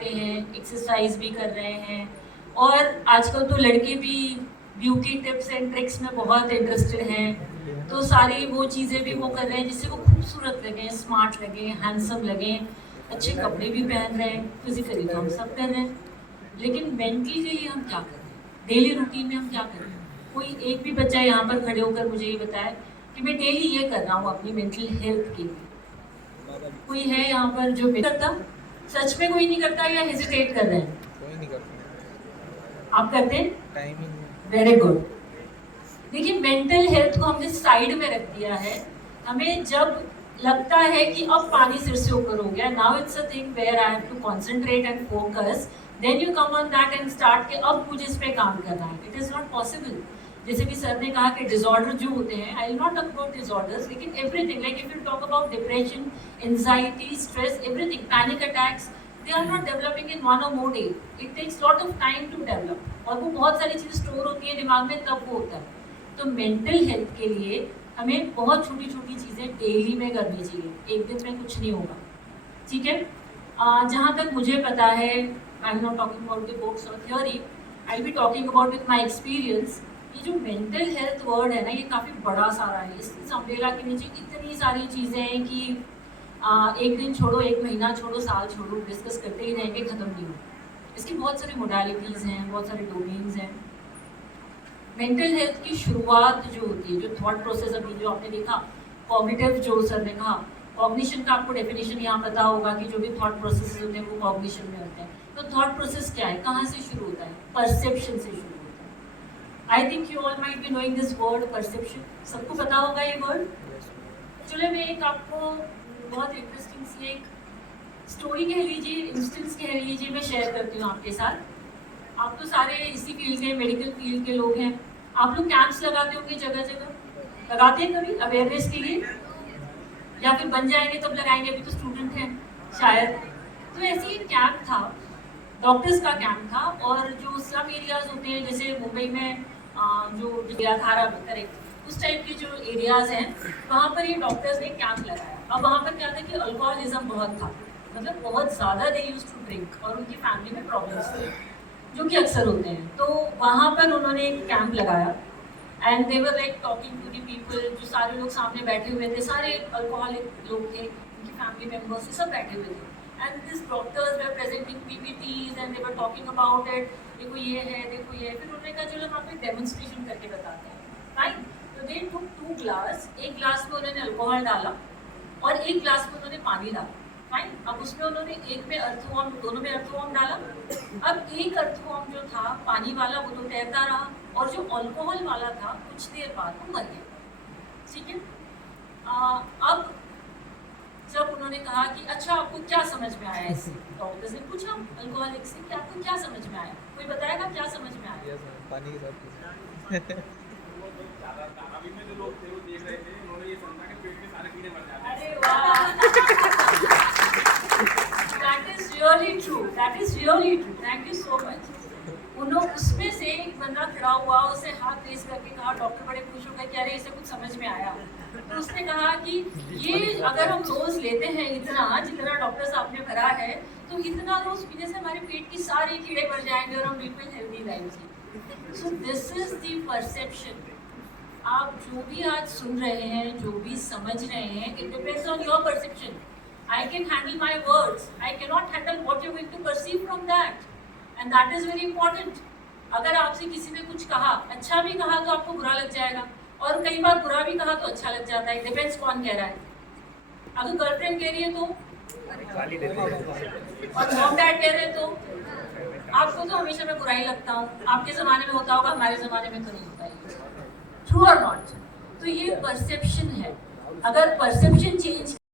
आते हैं, एक्सरसाइज भी कर रहे हैं, और आजकल तो लड़के भी ब्यूटी टिप्स एंड ट्रिक्स में बहुत इंटरेस्टेड हैं, तो सारी वो चीज़ें भी वो कर रहे हैं जिससे वो खूबसूरत लगें, स्मार्ट लगें, हैंडसम लगें, अच्छे कपड़े भी पहन रहे हैं। फिजिकली तो हम सब कर रहे हैं, लेकिन मेंटली के लिए हम क्या कर रहे हैं, डेली रूटीन में हम क्या कर रहे हैं? कोई एक भी बच्चा यहाँ पर खड़े होकर मुझे ये बताए कि मैं डेली ये कर रहा हूँ अपनी मेंटल हेल्थ के लिए। कोई है यहाँ पर जो करता? सच में कोई नहीं करता या हेजिटेट कर रहे हैं? कोई नहीं करता। आप करते हैं? टाइम ही वेरी गुड। देखिए, मेंटल हेल्थ को हमने साइड में रख दिया है। हमें जब लगता है कि अब पानी सिर से ऊपर हो गया, now it's a thing where I have to concentrate and focus, then you come on that and start कि अब मुझे इस पे काम करना है। It is not possible. जैसे कि सर ने कहा कि डिसऑर्डर जो होते हैं, I will not talk about disorders, लेकिन everything, like if you talk about depression, anxiety, stress, everything, panic attacks, they are not developing in one or more day. It takes lot of time to develop, और वो बहुत सारी चीज़ें store होती है दिमाग में, तब वो होता है। तो मेंटल हेल्थ के लिए हमें बहुत छोटी छोटी चीज़ें डेली में करनी चाहिए, एक दिन में कुछ नहीं होगा, ठीक है? जहाँ तक मुझे पता है, I am not talking about the books और theory, I will be talking about with my experience. ये जो मेंटल हेल्थ वर्ड है ना, ये काफ़ी बड़ा सारा है। इस अम्ब्रेला के नीचे इतनी सारी चीज़ें हैं कि एक दिन छोड़ो, एक महीना छोड़ो, साल छोड़ो, डिस्कस करते ही रहेंगे, ख़त्म नहीं हो। इसकी बहुत सारी मोडालिटीज़ हैं, बहुत सारे डोमेन्स हैं। मेंटल हेल्थ की शुरुआत जो होती है, जो थॉट प्रोसेस, अभी जो आपने देखा कॉग्निटिव, जो सर ने कहा कॉग्निशन का, आपको डेफिनेशन यहाँ पता होगा कि जो भी थॉट प्रोसेस होते हैं वो कॉग्निशन में होते हैं। तो थॉट प्रोसेस क्या है, कहाँ से शुरू होता है? परसेप्शन से शुरू होता है। I think you all might be knowing this word perception. सबको पता होगा ये वर्ड। चलो मैं एक आपको बहुत इंटरेस्टिंग सी एक स्टोरी कह लीजिए, इंस्टेंस कह लीजिए, मैं शेयर करती हूँ आपके साथ। आप तो सारे इसी फील्ड के, मेडिकल फील्ड के लोग हैं। आप लोग कैंप्स लगाते होंगे जगह जगह, लगाते हैं कभी अवेयरनेस के लिए, या फिर बन जाएंगे तब लगाएंगे, अभी तो स्टूडेंट हैं शायद। तो ऐसे ही कैंप था, डॉक्टर्स का कैंप था, और जो स्लम एरियाज होते हैं, जैसे मुंबई में जो धारा करेक्ट, उस टाइप के जो एरियाज हैं, वहाँ पर ये डॉक्टर्स ने कैंप लगाया। अब वहाँ पर क्या था कि अल्कोहलिज्म बहुत था, मतलब बहुत ज़्यादा दे यूज्ड टू ड्रिंक, और उनकी फैमिली में प्रॉब्लम्स थे जो कि अक्सर होते हैं। तो वहाँ पर उन्होंने एक कैंप लगाया, and they were like talking to the people. जो सारे लोग सामने बैठे हुए थे, सारे अल्कोहलिक लोग थे, उनकी फैमिली मेम्बर्स सब बैठे हुए थे, and this doctors were presenting PPTs and they were talking about it. देखो ये है, देखो ये है। फिर उन्होंने कहा चलो हम आपको डेमोन्स्ट्रेशन करके बताते हैं, फाइन। तो दे टुक 2 ग्लास, एक ग्लास में उन्होंने अल्कोहल डाला और एक ग्लास में उन्होंने पानी डाला, फाइन। अब उसमें उन्होंने एक में अर्थवॉर्म, दोनों में अर्थवॉर्म डाला। अब एक अर्थवॉर्म जो था पानी वाला, वो तो तैरता रहा, और जो अल्कोहल वाला था कुछ देर बाद वो मर गया, ठीक है? अब जब उन्होंने कहा कि अच्छा आपको क्या समझ में आया इससे, डॉक्टर्स ने पूछा अल्कोहलिक से कि आपको क्या समझ में आया, कोई बताएगा क्या समझ में आया? पानी के साथ में जो लोग थे वो देख रहे थे, उन्होंने ये समझा कि पेट में सारे कीड़े मर जाते हैं। अरे वाह, that is really true, that is really true, thank you so much. उन्होंने उसमें से एक बंदा खड़ा हुआ, उसने हाथ रेस करके कहा, डॉक्टर बड़े खुश हो गए कि अरे इसे कुछ समझ में आया। तो उसने कहा कि ये अगर हम रोज लेते हैं इतना जितना डॉक्टर साहब ने भरा है, तो इतना रोज पीने से हमारे पेट की सारे कीड़े मर जाएंगे और हम बिल्कुल हेल्दी रहेंगे। So this is the perception. आप जो भी आज सुन रहे हैं, जो भी समझ रहे हैं, it depends on your perception. I can handle my words, I cannot handle what you going to perceive from that, and that is very important. अगर आपसे किसी ने कुछ कहा, अच्छा भी कहा तो आपको बुरा लग जाएगा, और कई बार बुरा भी कहा तो अच्छा लग जाता है, डिपेंड्स कौन कह रहा है। अगर गर्लफ्रेंड कह रही है तो, और मॉम डैड कह रहे हैं तो, आपको तो हमेशा मैं बुरा ही लगता हूँ। आपके ज़माने में होता होगा, हमारे ज़माने में तो नहीं होता है, ट्रू और नॉट। तो ये परसेप्शन है। अगर परसेप्शन चेंज